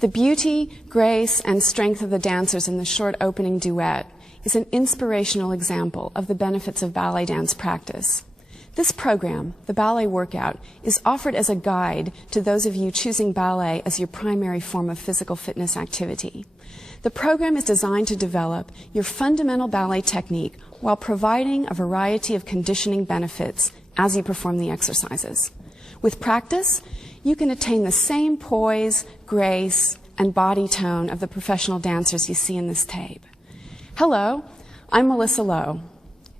The beauty, grace, and strength of the dancers in the short opening duet is an inspirational example of the benefits of ballet dance practice. This program, the Ballet Workout, is offered as a guide to those of you choosing ballet as your primary form of physical fitness activity. The program is designed to develop your fundamental ballet technique while providing a variety of conditioning benefits as you perform the exercises. With practice, you can attain the same poise, grace, and body tone of the professional dancers you see in this tape. Hello, I'm Melissa Lowe.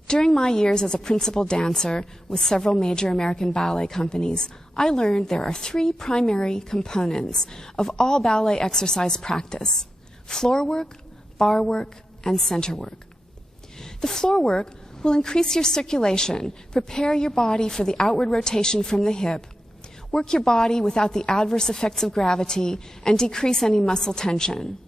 During my years as a principal dancer with several major American ballet companies, I learned there are three primary components of all ballet exercise practice: floor work, bar work, and center work. The floor work will increase your circulation, prepare your body for the outward rotation from the hip, work your body without the adverse effects of gravity, and decrease any muscle tension.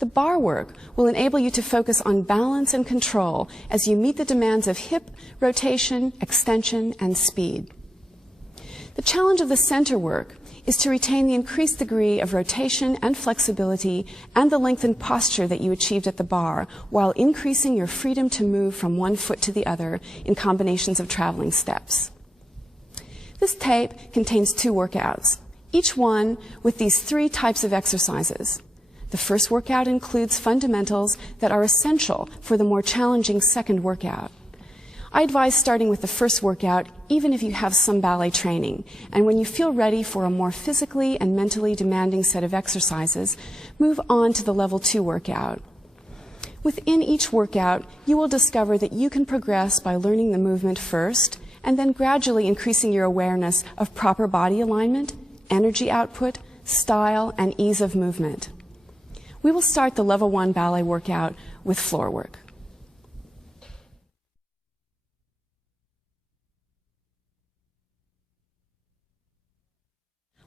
The bar work will enable you to focus on balance and control as you meet the demands of hip, rotation, extension, and speed. The challenge of the center work is to retain the increased degree of rotation and flexibility and the lengthened posture that you achieved at the bar while increasing your freedom to move from one foot to the other in combinations of traveling steps. This tape contains two workouts, each one with these three types of exercises. The first workout includes fundamentals that are essential for the more challenging second workout. I advise starting with the first workout even if you have some ballet training, and when you feel ready for a more physically and mentally demanding set of exercises, move on to the level 2 workout. Within each workout, you will discover that you can progress by learning the movement first, and then gradually increasing your awareness of proper body alignment, energy output, style, and ease of movement. We will start the level 1 ballet workout with floor work.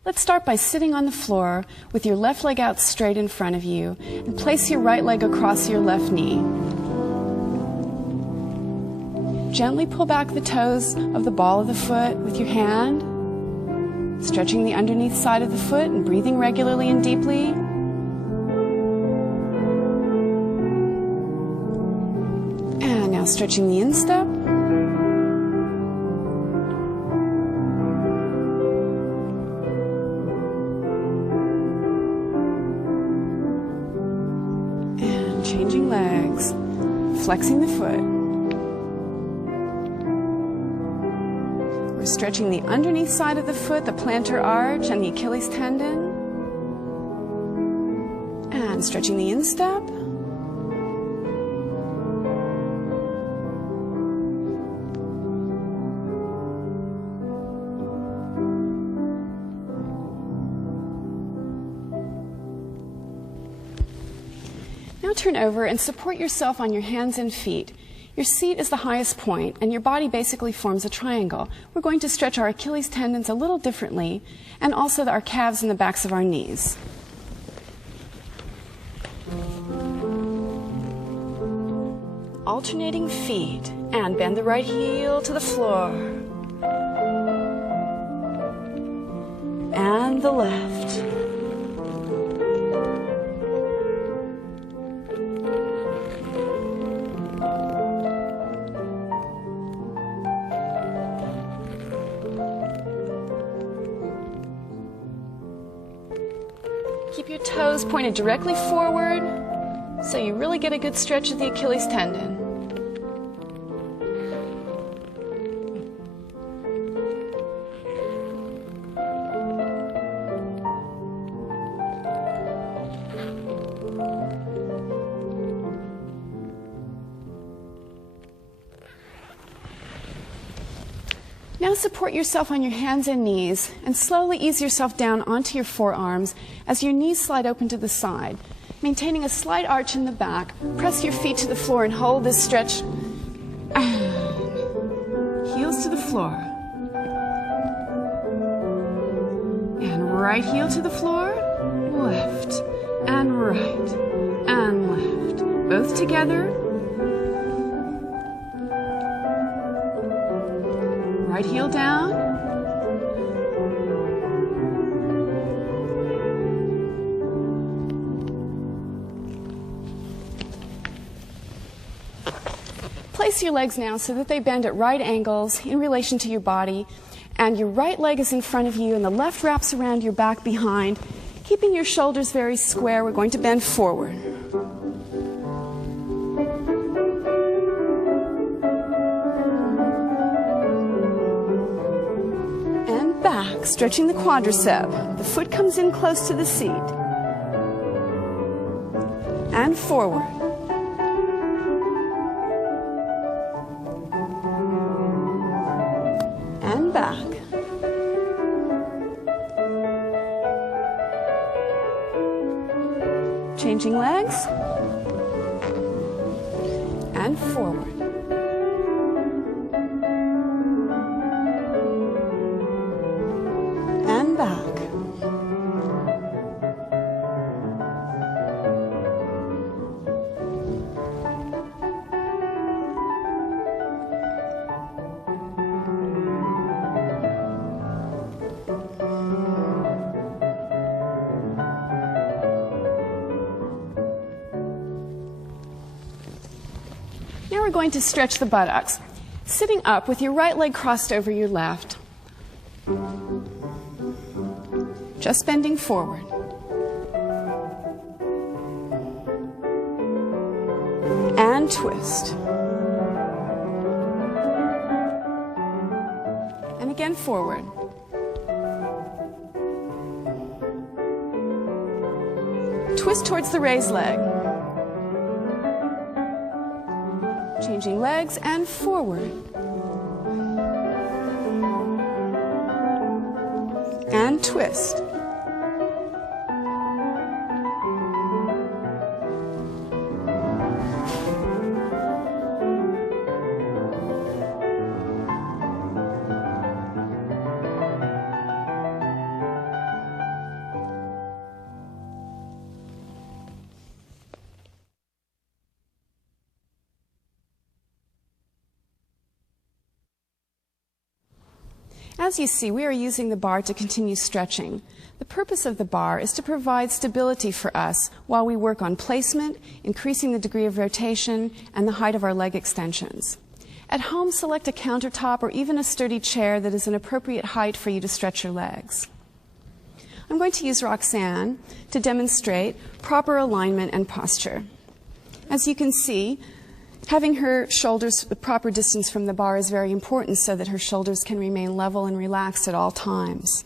Let's start by sitting on the floor with your left leg out straight in front of you, and place your right leg across your left knee. Gently pull back the toes of the ball of the foot with your hand, stretching the underneath side of the foot and breathing regularly and deeply. And now stretching the instep. And changing legs, flexing the foot. We're stretching the underneath side of the foot, the plantar arch, and the Achilles tendon. And stretching the instep. Now turn over and support yourself on your hands and feet. Your seat is the highest point, and your body basically forms a triangle. We're going to stretch our Achilles tendons a little differently, and also our calves and the backs of our knees. Alternating feet, and bend the right heel to the floor. And the left. Keep your toes pointed directly forward so you really get a good stretch of the Achilles tendon. Now support yourself on your hands and knees and slowly ease yourself down onto your forearms as your knees slide open to the side. Maintaining a slight arch in the back, press your feet to the floor and hold this stretch. Heels to the floor. And right heel to the floor, left and right and left. Both together. Right heel down. Place your legs now so that they bend at right angles in relation to your body, and your right leg is in front of you and the left wraps around your back behind. Keeping your shoulders very square, we're going to bend forward. And back, stretching the quadricep. The foot comes in close to the seat. And forward. And back. Changing legs. And forward. And back. Now we're going to stretch the buttocks. Sitting up with your right leg crossed over your left. Just bending forward. And twist. And again forward. Twist towards the raised leg. Changing legs and forward. And twist. As you see, we are using the bar to continue stretching. The purpose of the bar is to provide stability for us while we work on placement, increasing the degree of rotation, and the height of our leg extensions. At home, select a countertop or even a sturdy chair that is an appropriate height for you to stretch your legs. I'm going to use Roxanne to demonstrate proper alignment and posture. As you can see, having her shoulders the proper distance from the bar is very important so that her shoulders can remain level and relaxed at all times.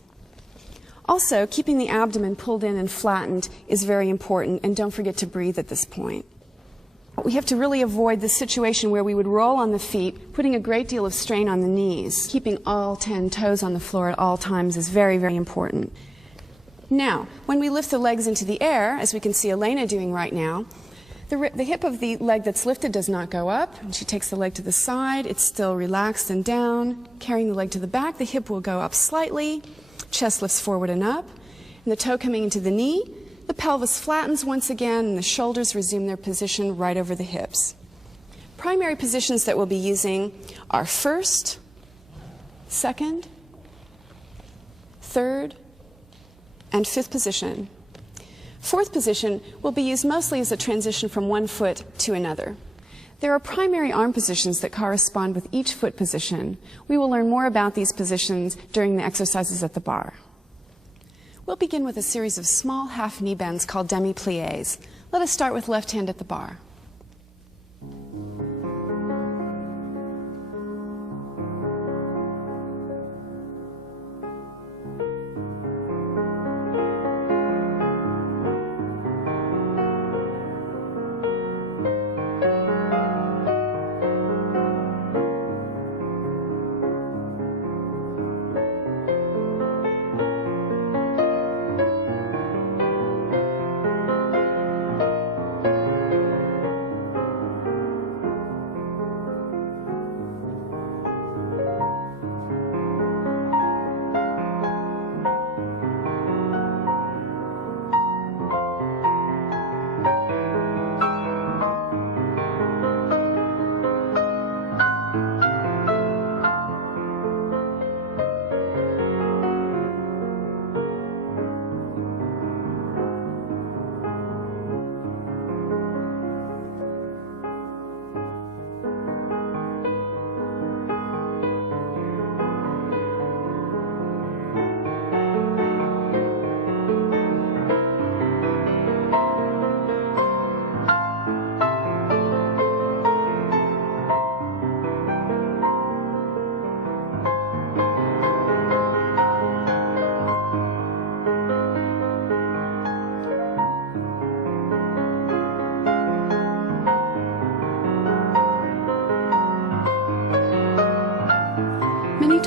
Also, keeping the abdomen pulled in and flattened is very important, and don't forget to breathe at this point. We have to really avoid the situation where we would roll on the feet, putting a great deal of strain on the knees. Keeping all 10 toes on the floor at all times is very, very important. Now, when we lift the legs into the air, as we can see Elena doing right now, the hip of the leg that's lifted does not go up. When she takes the leg to the side, it's still relaxed and down. Carrying the leg to the back, the hip will go up slightly. Chest lifts forward and up. And the toe coming into the knee, the pelvis flattens once again, and the shoulders resume their position right over the hips. Primary positions that we'll be using are first, second, third, and fifth position. Fourth position will be used mostly as a transition from one foot to another. There are primary arm positions that correspond with each foot position. We will learn more about these positions during the exercises at the bar. We'll begin with a series of small half knee bends called demi-plies. Let us start with left hand at the bar.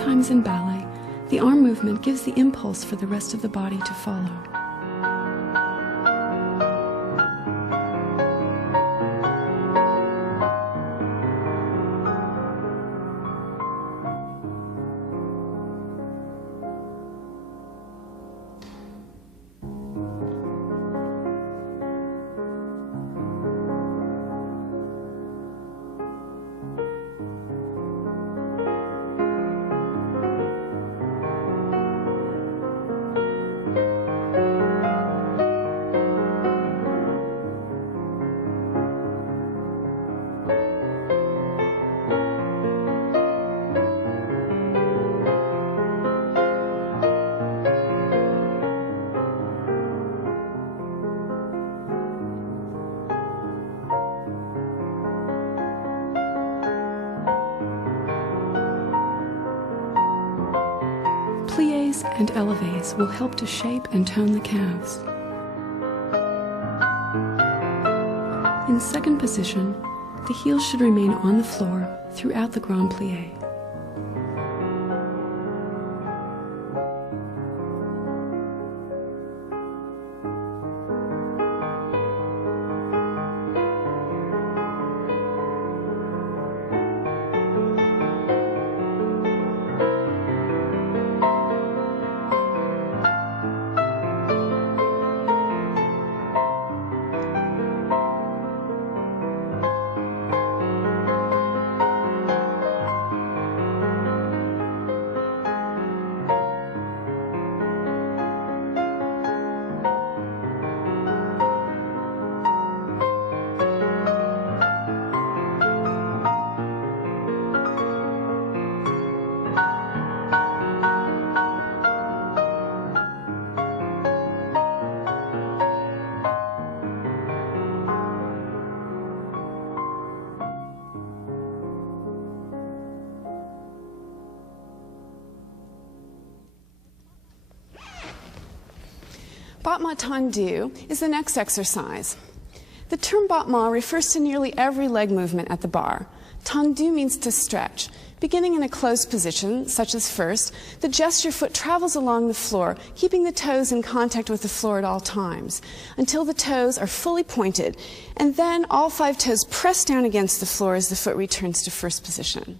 Sometimes in ballet, the arm movement gives the impulse for the rest of the body to follow. Plies and élevés will help to shape and tone the calves. In second position, the heels should remain on the floor throughout the grand plié. Battement tendu is the next exercise. The term battement refers to nearly every leg movement at the bar. Tendu means to stretch. Beginning in a closed position, such as first, the gesture foot travels along the floor, keeping the toes in contact with the floor at all times, until the toes are fully pointed, and then all 5 toes press down against the floor as the foot returns to first position.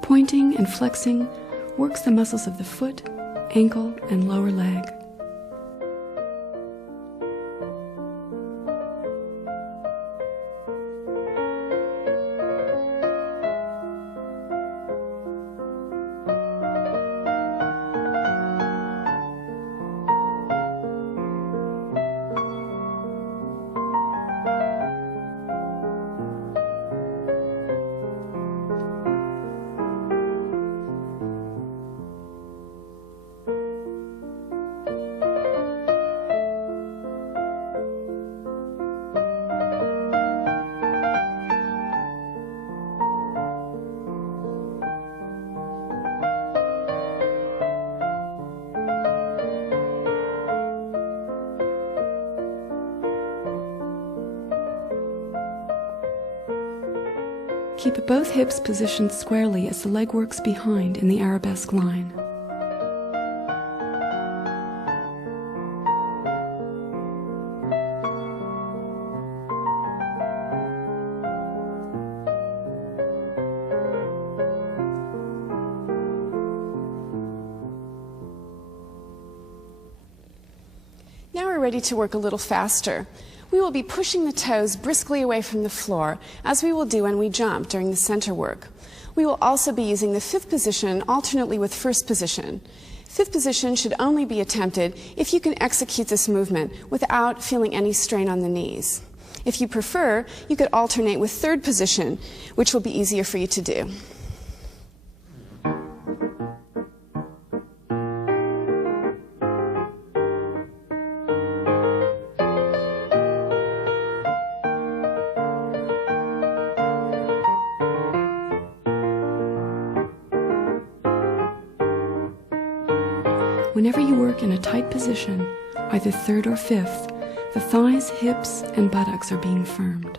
Pointing and flexing works the muscles of the foot, ankle, and lower leg. Keep both hips positioned squarely as the leg works behind in the arabesque line. Now we're ready to work a little faster. We will be pushing the toes briskly away from the floor, as we will do when we jump during the center work. We will also be using the 5th position alternately with first position. 5th position should only be attempted if you can execute this movement without feeling any strain on the knees. If you prefer, you could alternate with 3rd position, which will be easier for you to do. Whenever you work in a tight position, either third or fifth, the thighs, hips, and buttocks are being firmed.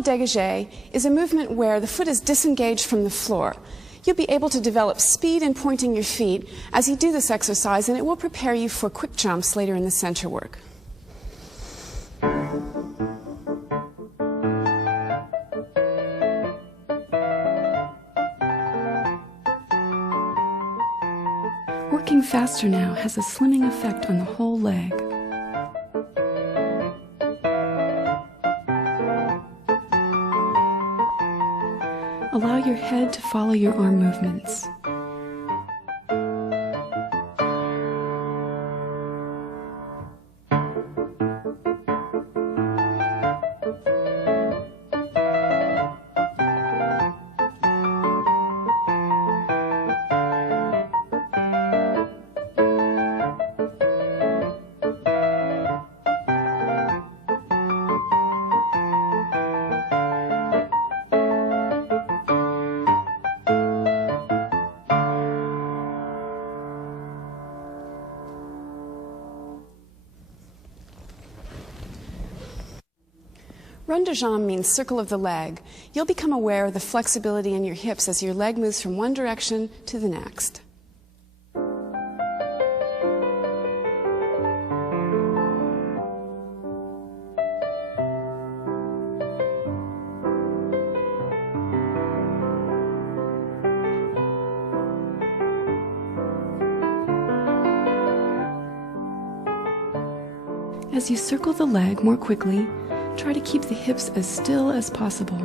Pas dégagé is a movement where the foot is disengaged from the floor. You'll be able to develop speed in pointing your feet as you do this exercise, and it will prepare you for quick jumps later in the center work. Working faster now has a slimming effect on the whole leg. Allow your head to follow your arm movements. Rond de jambe means circle of the leg. You'll become aware of the flexibility in your hips as your leg moves from one direction to the next. As you circle the leg more quickly, try to keep the hips as still as possible.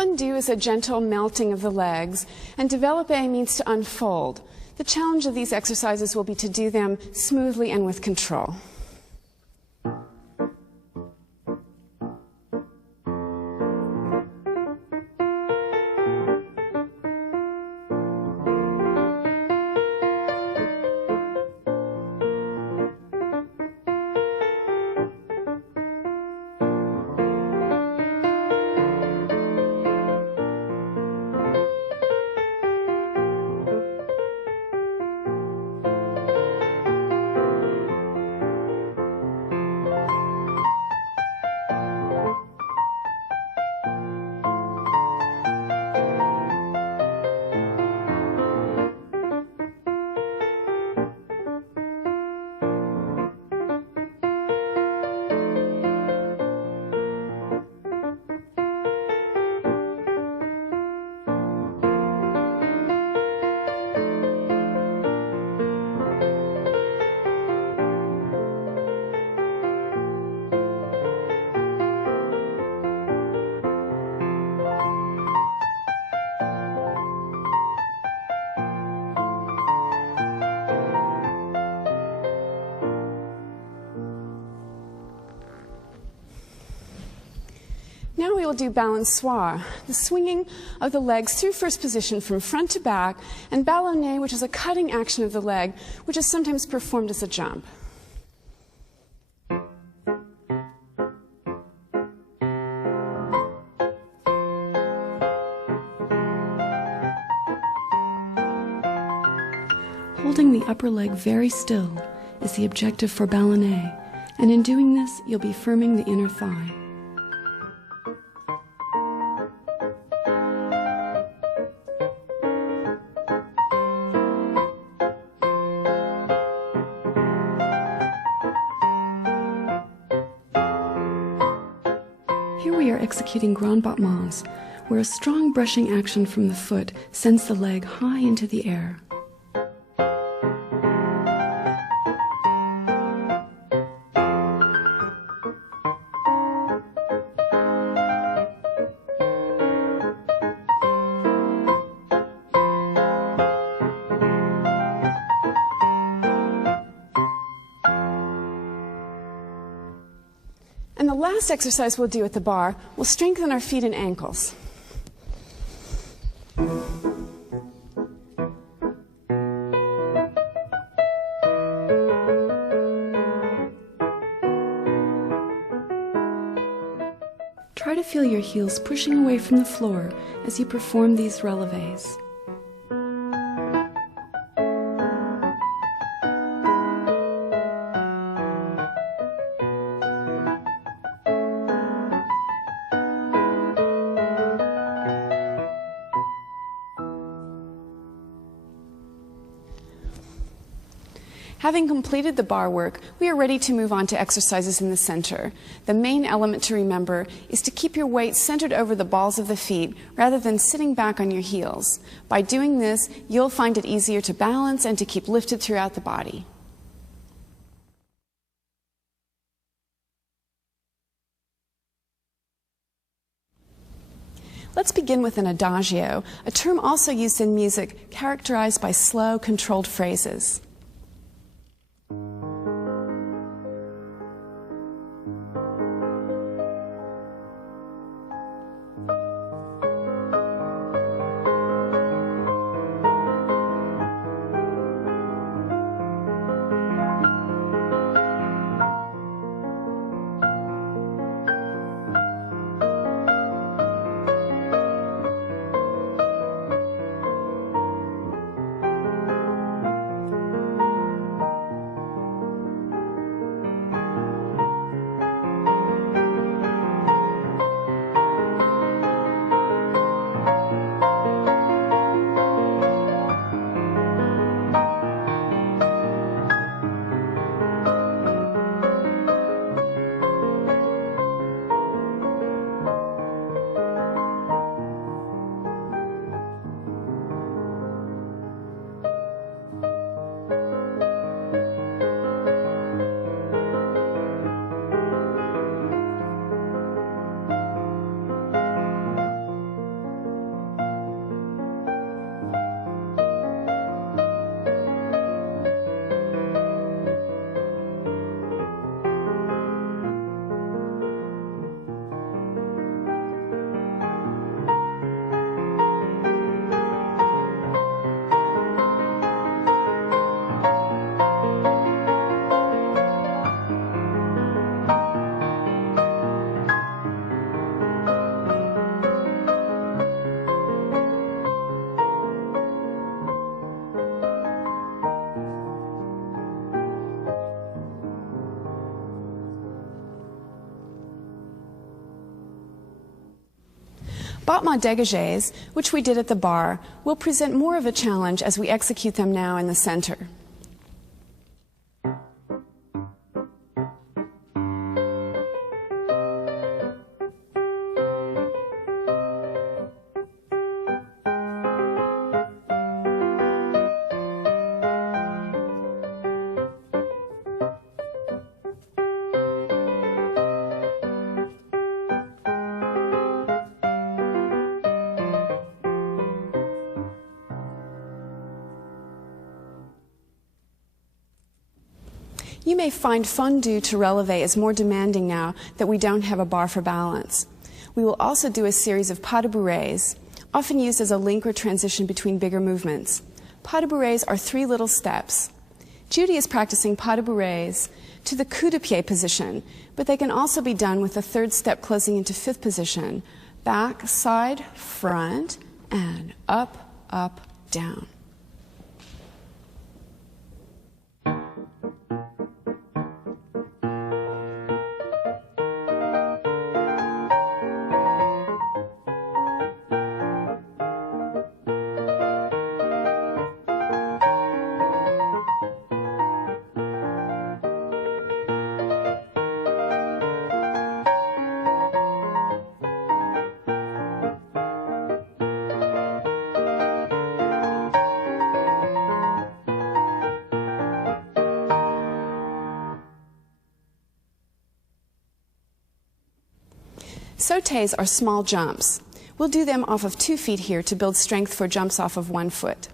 Fondu is a gentle melting of the legs, and développé means to unfold. The challenge of these exercises will be to do them smoothly and with control. Now we will do balançoire, the swinging of the legs through first position from front to back, and ballonnet, which is a cutting action of the leg, which is sometimes performed as a jump. Holding the upper leg very still is the objective for ballonnet, and in doing this, you'll be firming the inner thigh. Here we are executing grand battements, where a strong brushing action from the foot sends the leg high into the air. And the last exercise we'll do at the bar will strengthen our feet and ankles. Try to feel your heels pushing away from the floor as you perform these relevés. Having completed the bar work, we are ready to move on to exercises in the center. The main element to remember is to keep your weight centered over the balls of the feet rather than sitting back on your heels. By doing this, you'll find it easier to balance and to keep lifted throughout the body. Let's begin with an adagio, a term also used in music characterized by slow, controlled phrases. battements dégagés, which we did at the bar, will present more of a challenge as we execute them now in the center. You may find fondu to relevé is more demanding now that we don't have a bar for balance. We will also do a series of pas de bourrées, often used as a link or transition between bigger movements. Pas de bourrées are 3 little steps. Judy is practicing pas de bourrées to the coup de pied position, but they can also be done with the 3rd step closing into 5th position. Back, side, front, and up, up, down. Sautés are small jumps. We'll do them off of 2 feet here to build strength for jumps off of 1 foot.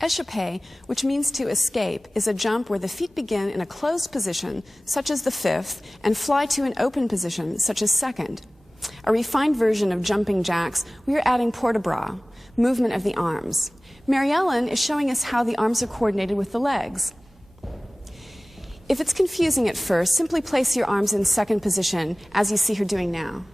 Échappé, which means to escape, is a jump where the feet begin in a closed position, such as the 5th, and fly to an open position, such as 2nd. A refined version of jumping jacks, we are adding port-de-bras, movement of the arms. Mary Ellen is showing us how the arms are coordinated with the legs. If it's confusing at first, simply place your arms in 2nd position, as you see her doing now.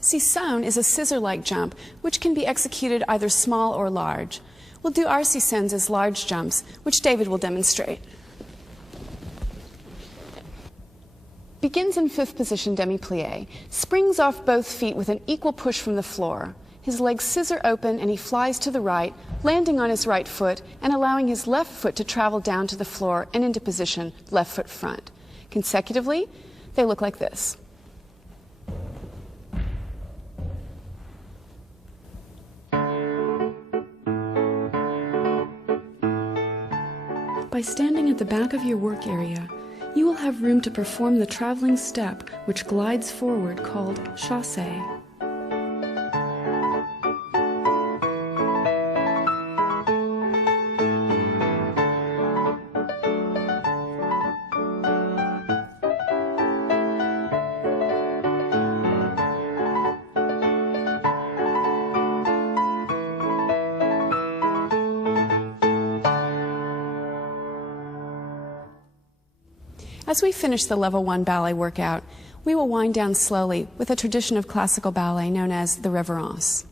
Sissone is a scissor-like jump, which can be executed either small or large. We'll do our sissons as large jumps, which David will demonstrate. Begins in 5th position demi-plie, springs off both feet with an equal push from the floor. His legs scissor open and he flies to the right, landing on his right foot and allowing his left foot to travel down to the floor and into position, left foot front. Consecutively, they look like this. By standing at the back of your work area, you will have room to perform the traveling step which glides forward called chassé. As we finish the Level 1 ballet workout, we will wind down slowly with a tradition of classical ballet known as the Révérence.